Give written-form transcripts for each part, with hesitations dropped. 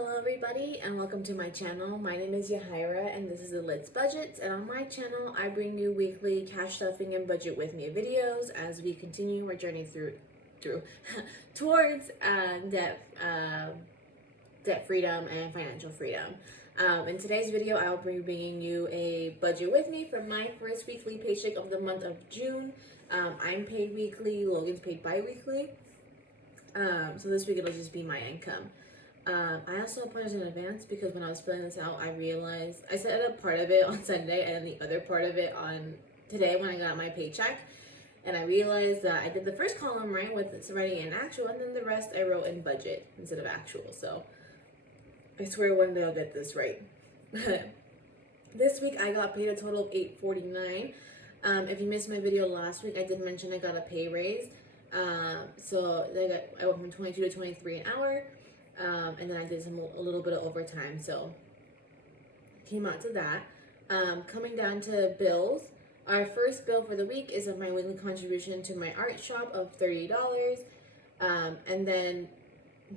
Hello everybody and welcome to my channel. My name is Yahaira and this is the Let's Budgets, and on my channel I bring you weekly cash stuffing and budget with me videos as we continue our journey through towards debt freedom and financial freedom. In today's video I will be bringing you a budget with me for my first weekly paycheck of the month of June. I'm paid weekly, Logan's paid bi-weekly. So this week it'll just be my income. I also apologize in advance because when I was filling this out, I realized I set up part of it on Sunday and then the other part of it on today when I got my paycheck. And I realized that I did the first column right with writing in actual, and then the rest I wrote in budget instead of actual. So I swear one day I'll get this right. This week I got paid a total of $8.49. If you missed my video last week, I did mention I got a pay raise. So I went from 22 to 23 an hour. And then I did a little bit of overtime, so came out to that. Coming down to bills, our first bill for the week is of my weekly contribution to my art shop of $30. And then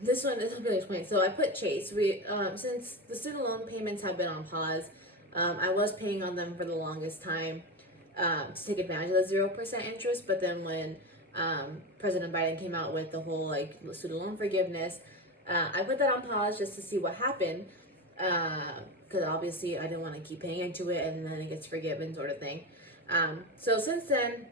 this will be explained. So I put Chase. Since the student loan payments have been on pause, I was paying on them for the longest time to take advantage of the 0% interest. But then when President Biden came out with the whole student loan forgiveness, I put that on pause just to see what happened, because obviously I didn't want to keep paying into it and then it gets forgiven sort of thing. So since then,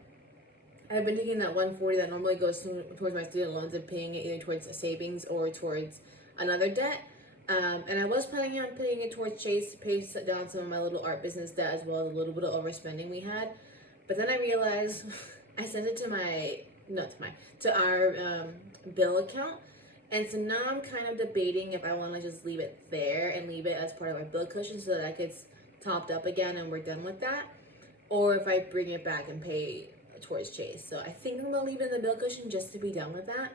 I've been taking that $140 that normally goes towards my student loans and paying it either towards a savings or towards another debt. And I was planning on putting it towards Chase to pay down some of my little art business debt as well as a little bit of overspending we had. But then I realized I sent it to our bill account. And so now I'm kind of debating if I want to just leave it there and leave it as part of our bill cushion so that it gets topped up again and we're done with that, or if I bring it back and pay towards Chase. So I think I'm going to leave it in the bill cushion just to be done with that.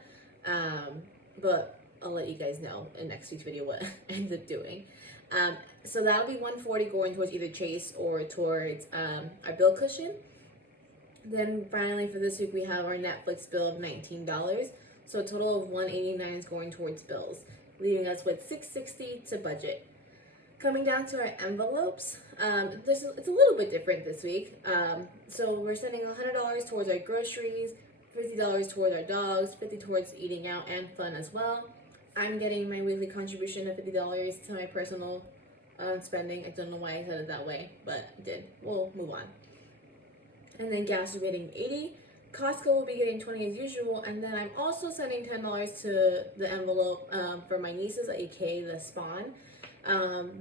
But I'll let you guys know in next week's video what I end up doing. So that'll be $140 going towards either Chase or towards our bill cushion. Then finally for this week we have our Netflix bill of $19. So a total of $189 is going towards bills, leaving us with $660 to budget. Coming down to our envelopes, it's a little bit different this week. So we're sending $100 towards our groceries, $50 towards our dogs, $50 towards eating out and fun as well. I'm getting my weekly contribution of $50 to my personal spending. I don't know why I said it that way, but I did. We'll move on. And then gas is getting $80. Costco will be getting $20 as usual, and then I'm also sending $10 to the envelope for my nieces, aka the Spawn.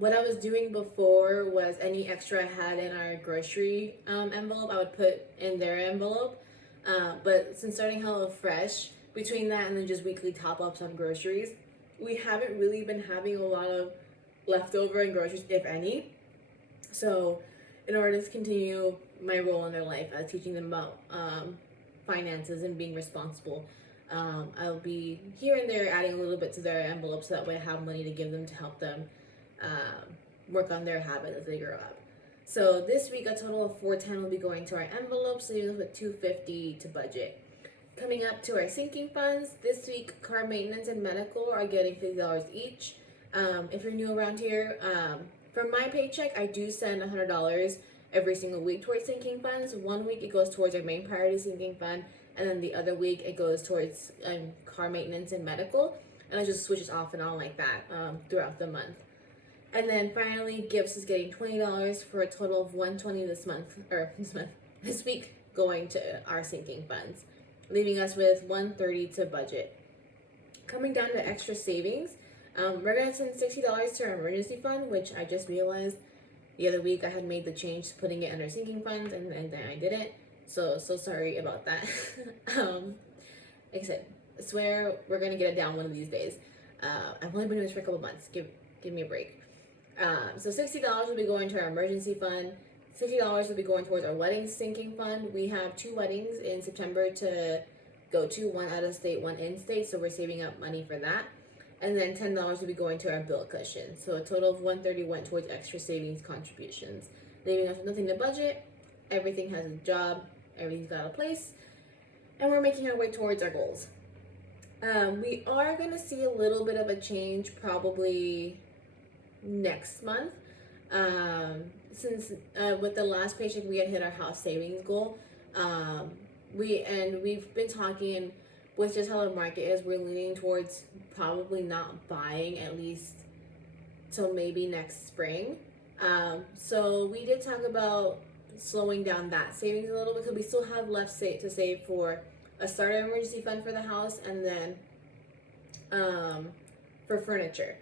What I was doing before was any extra I had in our grocery envelope, I would put in their envelope. But since starting Hello Fresh, between that and then just weekly top-ups on groceries, we haven't really been having a lot of leftover in groceries, if any. So in order to continue my role in their life, teaching them about finances and being responsible, I'll be here and there adding a little bit to their envelopes so that way I have money to give them to help them work on their habits as they grow up. So this week a total of $410 will be going to our envelopes, leaving us with $250 to budget. Coming up to our sinking funds, this week car maintenance and medical are getting $50 each. If you're new around here, for my paycheck I do send $100 every single week towards sinking funds. 1 week it goes towards our main priority sinking fund, and then the other week it goes towards car maintenance and medical, and it just switches off and on like that throughout the month. And then finally gifts is getting $20 for a total of $120 this week going to our sinking funds, leaving us with $130 to budget. Coming down to extra savings, we're going to send $60 to our emergency fund, which I just realized the other week I had made the change to putting it under sinking funds and then I didn't. So sorry about that. Like I said, I swear we're gonna get it down one of these days. I've only been doing this for a couple months. Give me a break. So $60 will be going to our emergency fund. $60 will be going towards our wedding sinking fund. We have 2 weddings in September to go to, one out of state, one in state. So we're saving up money for that. And then $10 will be going to our bill cushion. So a total of $130 went towards extra savings contributions, leaving us with nothing to budget. Everything has a job, everything's got a place, and we're making our way towards our goals. We are going to see a little bit of a change probably next month. Since with the last paycheck we had hit our house savings goal. We've been talking with just how the market is, we're leaning towards probably not buying at least till maybe next spring. So we did talk about slowing down that savings a little bit because we still have left to save for a starter emergency fund for the house, and then for furniture.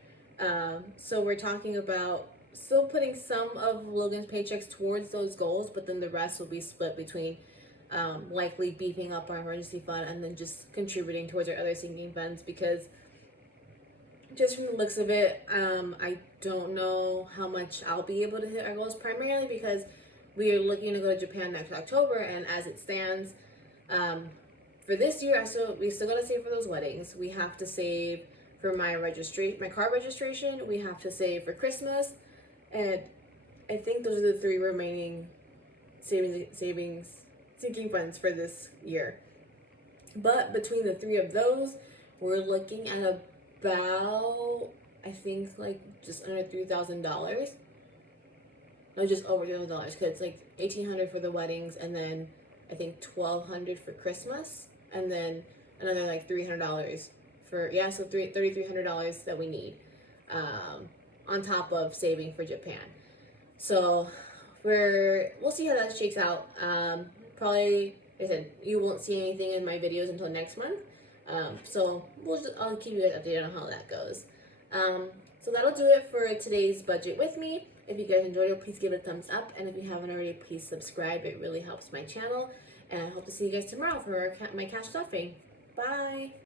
So we're talking about still putting some of Logan's paychecks towards those goals, but then the rest will be split between likely beefing up our emergency fund and then just contributing towards our other sinking funds, because just from the looks of it, I don't know how much I'll be able to hit our goals, primarily because we are looking to go to Japan next October, and as it stands, for this year, we still gotta save for those weddings. We have to save for my car registration. We have to save for Christmas, and I think those are the 3 remaining sinking funds for this year. But between the 3 of those, we're looking at about, I think, like just under $3,000. No, just over $3,000, because it's like $1,800 for the weddings, and then I think $1,200 for Christmas, and then another like $300 for, so $3,300 that we need, on top of saving for Japan. So we'll see how that shakes out. Probably, like I said, you won't see anything in my videos until next month. So I'll keep you guys updated on how that goes. So that'll do it for today's budget with me. If you guys enjoyed it, please give it a thumbs up, and if you haven't already, please subscribe. It really helps my channel, and I hope to see you guys tomorrow for my cash stuffing. Bye!